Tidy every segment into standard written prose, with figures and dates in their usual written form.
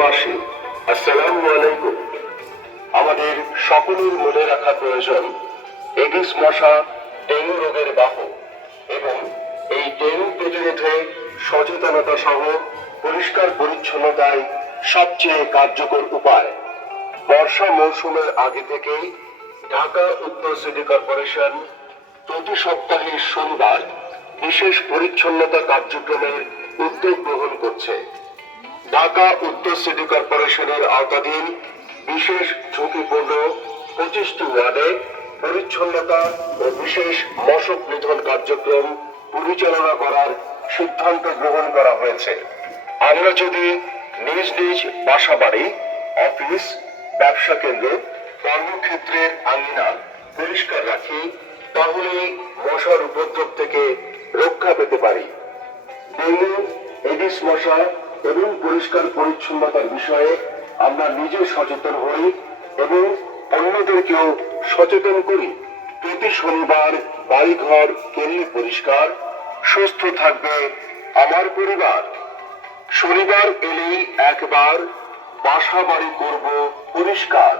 দেশবাসী, আসসালামু আলাইকুম। আমাদের সকলের মনে রাখা প্রয়োজন, এডিস মশা ডেঙ্গু রোগের বাহক এবং এই ডেঙ্গু প্রতিরোধে সচেতনতা সহ পরিষ্কার পরিচ্ছন্নতাই সবচেয়ে কার্যকর উপায়। বর্ষা মৌসুমের আগে থেকেই ঢাকা উত্তর সিটি কর্পোরেশন প্রতি সপ্তাহে শনিবার বিশেষ পরিচ্ছন্নতা কার্যক্রমের উদ্যোগ গ্রহণ করছে। ঢাকা উত্তর সিটি কর্পোরেশনের আওতাধীন বিশেষ ঝুঁকিপূর্ণ 25টি ওয়ার্ডে পরিচ্ছন্নতা ও বিশেষ মশক নিধন কার্যক্রম পরিচালনা করার সিদ্ধান্ত গ্রহণ করা হয়েছে। আমরা যদি নিজ নিজ বাসাবাড়ি, অফিস, ব্যবসা কেন্দ্র, কর্মক্ষেত্রের আঙিনা পরিষ্কার রাখি, তাহলে মশার উপদ্রব থেকে রক্ষা পেতে পারি। ডেঙ্গু, এডিস মশা এবং পরিষ্কার পরিচ্ছন্নতার বিষয়ে আমরা নিজে সচেতন হই এবং অন্যদেরকেও সচেতন করি। প্রতি শনিবার বাড়িঘর কেন্দ্রে পরিষ্কার, সুস্থ থাকবে আমার পরিবার। শনিবার এলেই একবার বাসা বাড়ি করব পরিষ্কার।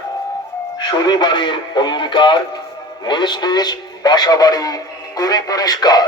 শনিবারের অঙ্গীকার, নিজ নিজ বাসা বাড়ি করি পরিষ্কার।